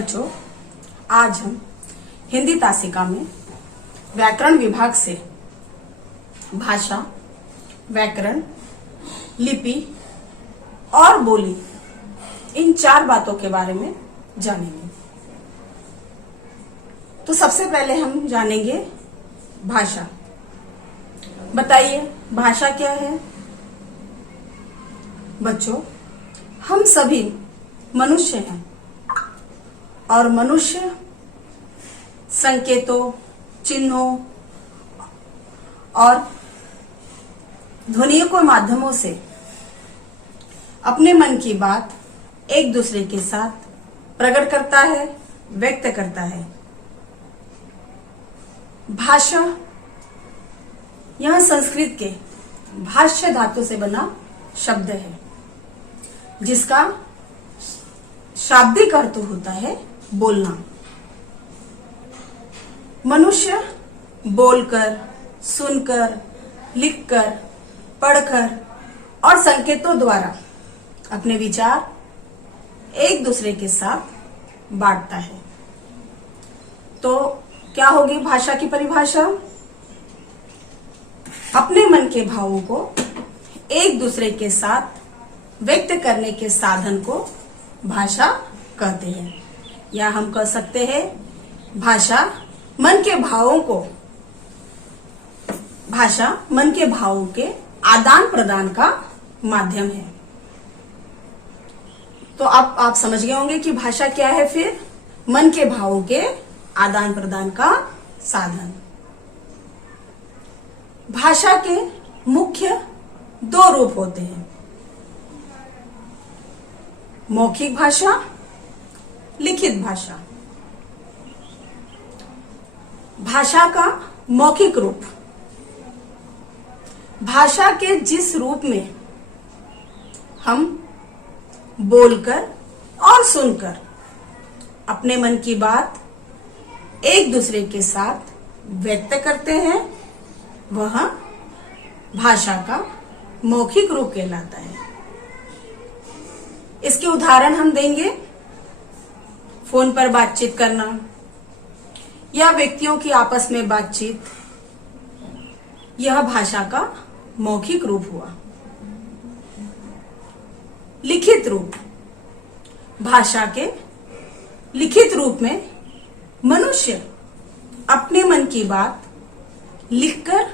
बच्चों, आज हम हिंदी तासिका में व्याकरण विभाग से भाषा, व्याकरण, लिपि और बोली इन 4 बातों के बारे में जानेंगे। तो सबसे पहले हम जानेंगे भाषा। बताइए, भाषा क्या है? बच्चों, हम सभी मनुष्य हैं और मनुष्य संकेतों, चिन्हों और ध्वनियों के माध्यमों से अपने मन की बात एक दूसरे के साथ प्रकट करता है, व्यक्त करता है। भाषा यह संस्कृत के भाष्य धातु से बना शब्द है, जिसका शाब्दिक अर्थ होता है बोलना। मनुष्य बोलकर, सुनकर, लिखकर, पढ़कर और संकेतों द्वारा अपने विचार एक दूसरे के साथ बांटता है। तो क्या होगी भाषा की परिभाषा? अपने मन के भावों को एक दूसरे के साथ व्यक्त करने के साधन को भाषा कहते हैं, या हम कह सकते हैं भाषा मन के भावों के आदान प्रदान का माध्यम है। तो आप समझ गए होंगे कि भाषा क्या है। फिर मन के भावों के आदान प्रदान का साधन। भाषा के मुख्य 2 रूप होते हैं, मौखिक भाषा, लिखित भाषा। भाषा का मौखिक रूप भाषा के जिस रूप में हम बोलकर और सुनकर अपने मन की बात एक दूसरे के साथ व्यक्त करते हैं, वह भाषा का मौखिक रूप कहलाता है। इसके उदाहरण हम देंगे। फोन पर बातचीत करना या व्यक्तियों की आपस में बातचीत, यह भाषा का मौखिक रूप हुआ। लिखित रूप भाषा के लिखित रूप में मनुष्य अपने मन की बात लिखकर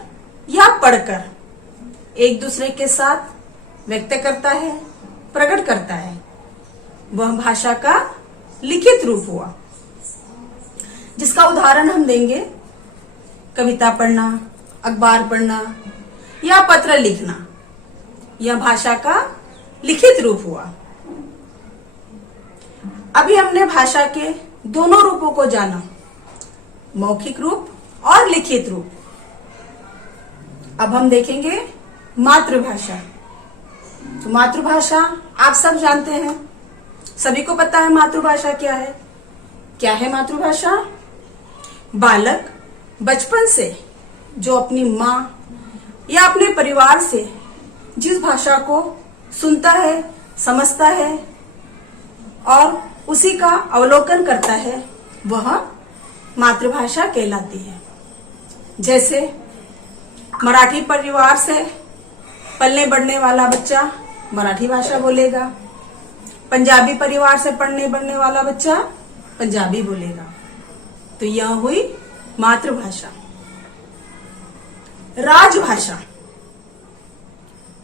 या पढ़कर एक दूसरे के साथ व्यक्त करता है, प्रकट करता है। वह भाषा का लिखित रूप हुआ, जिसका उदाहरण हम देंगे। कविता पढ़ना, अखबार पढ़ना या पत्र लिखना, यह भाषा का लिखित रूप हुआ। अभी हमने भाषा के दोनों रूपों को जाना, मौखिक रूप और लिखित रूप। अब हम देखेंगे मातृभाषा। तो मातृभाषा आप सब जानते हैं, सभी को पता है मातृभाषा क्या है। क्या है मातृभाषा? बालक बचपन से जो अपनी माँ या अपने परिवार से जिस भाषा को सुनता है, समझता है और उसी का अवलोकन करता है, वह मातृभाषा कहलाती है। जैसे मराठी परिवार से पलने बढ़ने वाला बच्चा मराठी भाषा बोलेगा, पंजाबी परिवार से पढ़ने बढ़ने वाला बच्चा पंजाबी बोलेगा। तो यह हुई मातृभाषा। राजभाषा।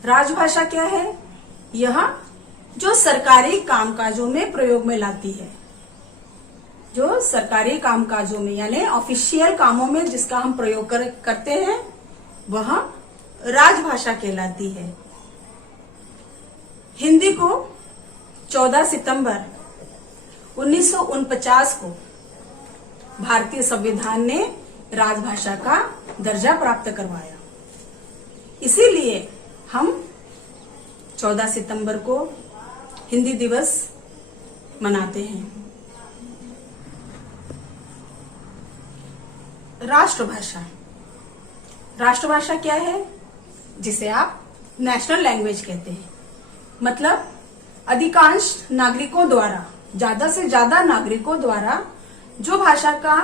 राजभाषा क्या है? यह जो सरकारी कामकाजों में प्रयोग में लाती है, जो सरकारी कामकाजों में यानी ऑफिशियल कामों में जिसका हम प्रयोग करते हैं, वह राजभाषा कहलाती है। हिंदी को 14 सितंबर 1949 को भारतीय संविधान ने राजभाषा का दर्जा प्राप्त करवाया। इसीलिए हम 14 सितंबर को हिंदी दिवस मनाते हैं। राष्ट्रभाषा। राष्ट्रभाषा क्या है? जिसे आप नेशनल लैंग्वेज कहते हैं। मतलब अधिकांश नागरिकों द्वारा ज्यादा से ज्यादा नागरिकों द्वारा जो भाषा का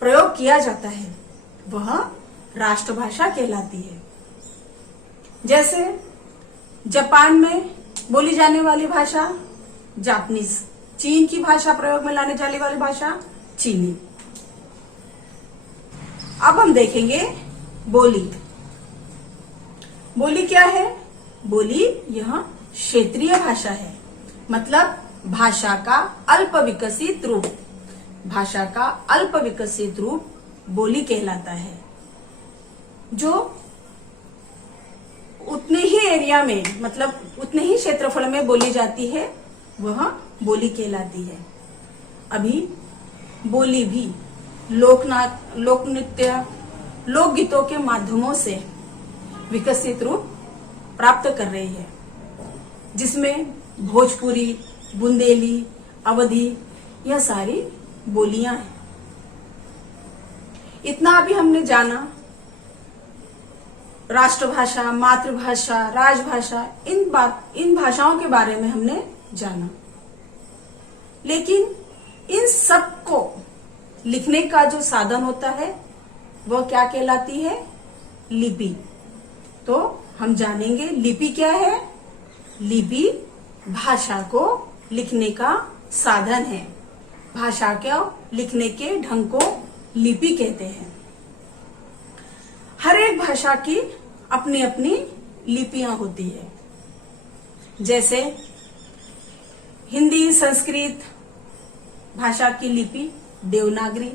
प्रयोग किया जाता है वह राष्ट्रभाषा कहलाती है। जैसे जापान में बोली जाने वाली भाषा जापानीज, चीन की भाषा प्रयोग में लाने जाने वाली भाषा चीनी। अब हम देखेंगे बोली। बोली क्या है? बोली यह क्षेत्रीय भाषा है, मतलब भाषा का अल्प विकसित रूप। भाषा का अल्प विकसित रूप बोली कहलाता है, जो उतने ही एरिया में, मतलब उतने ही क्षेत्रफल में बोली जाती है, वह बोली कहलाती है। अभी बोली भी लोक नृत्य, लोकगीतों के माध्यमों से विकसित रूप प्राप्त कर रही है, जिसमें भोजपुरी, बुंदेली, अवधी, यह सारी बोलियां हैं। इतना अभी हमने जाना राष्ट्रभाषा, मातृभाषा, राजभाषा, इन भाषाओं के बारे में हमने जाना। लेकिन इन सबको लिखने का जो साधन होता है वह क्या कहलाती है? लिपि। तो हम जानेंगे लिपि क्या है। लिपि भाषा को लिखने का साधन है। भाषा को लिखने के ढंग को लिपि कहते हैं। हर एक भाषा की अपनी अपनी लिपियां होती है। जैसे हिंदी, संस्कृत भाषा की लिपि देवनागरी,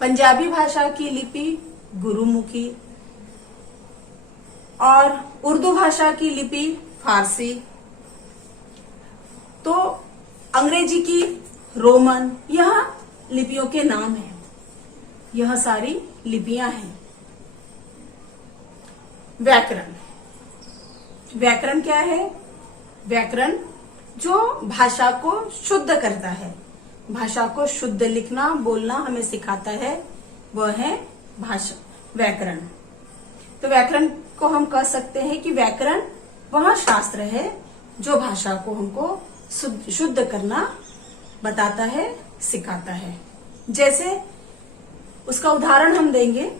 पंजाबी भाषा की लिपि गुरुमुखी, और उर्दू भाषा की लिपि फारसी। तो अंग्रेजी की रोमन, यह लिपियों के नाम हैं। यह सारी लिपियां हैं। व्याकरण। व्याकरण क्या है? व्याकरण जो भाषा को शुद्ध करता है, भाषा को शुद्ध लिखना बोलना हमें सिखाता है, वह है भाषा व्याकरण। तो व्याकरण को हम कह सकते हैं कि व्याकरण वह शास्त्र है जो भाषा को हमको शुद्ध करना बताता है, सिखाता है। जैसे उसका उदाहरण हम देंगे,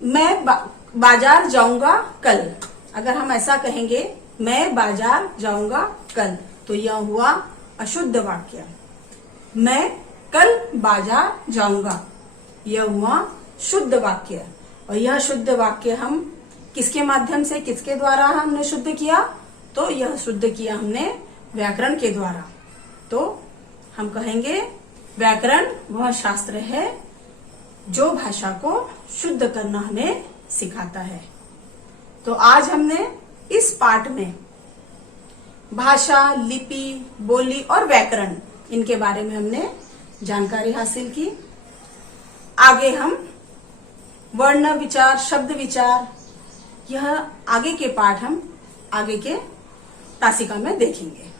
मैं बाजार जाऊंगा कल। अगर हम ऐसा कहेंगे मैं बाजार जाऊंगा कल, तो यह हुआ अशुद्ध वाक्य। मैं कल बाजार जाऊंगा, यह हुआ शुद्ध वाक्य। और यह शुद्ध वाक्य हम किसके माध्यम से, किसके द्वारा हमने शुद्ध किया? तो यह शुद्ध किया हमने व्याकरण के द्वारा। तो हम कहेंगे व्याकरण वह शास्त्र है जो भाषा को शुद्ध करना हमें सिखाता है। तो आज हमने इस पाठ में भाषा, लिपि, बोली और व्याकरण, इनके बारे में हमने जानकारी हासिल की। आगे हम वर्ण विचार, शब्द विचार, यह आगे के पाठ हम आगे के तासिका में देखेंगे।